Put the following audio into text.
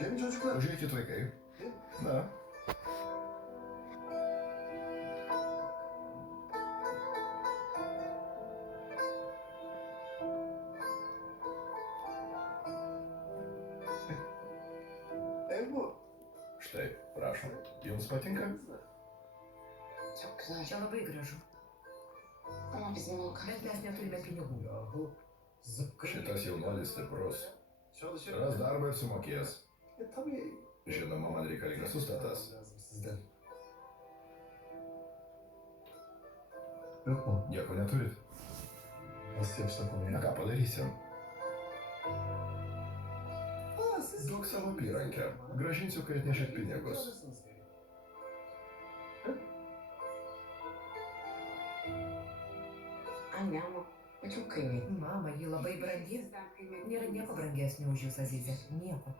Gelin çocuklar. Žiūrėkit vaikai. Na, Ev bu. štai, prašom. Jums patinka? Çok güzel. Čia labai gražu, Ama bizim o bet mes neturime pinigų. Yahu. Zıpkın. Šitas jaunuolis stiprus. Çalışır. Ras darbą ir sumokės. Tabii. Žinoma, man reikalingas užstatas. Lazım sizden. Yok mu? Nieko neturit. Nasıl yapsak onu Na ya? ką padarysim? Aa, siz... Duok savo apyrankę. Gražinsiu, kai atnešit pinigus. Anne ama bu çok kıymetli. Mama, ji labai brangi. Nėra nieko brangesnio už jūs, Azizė. Nieko.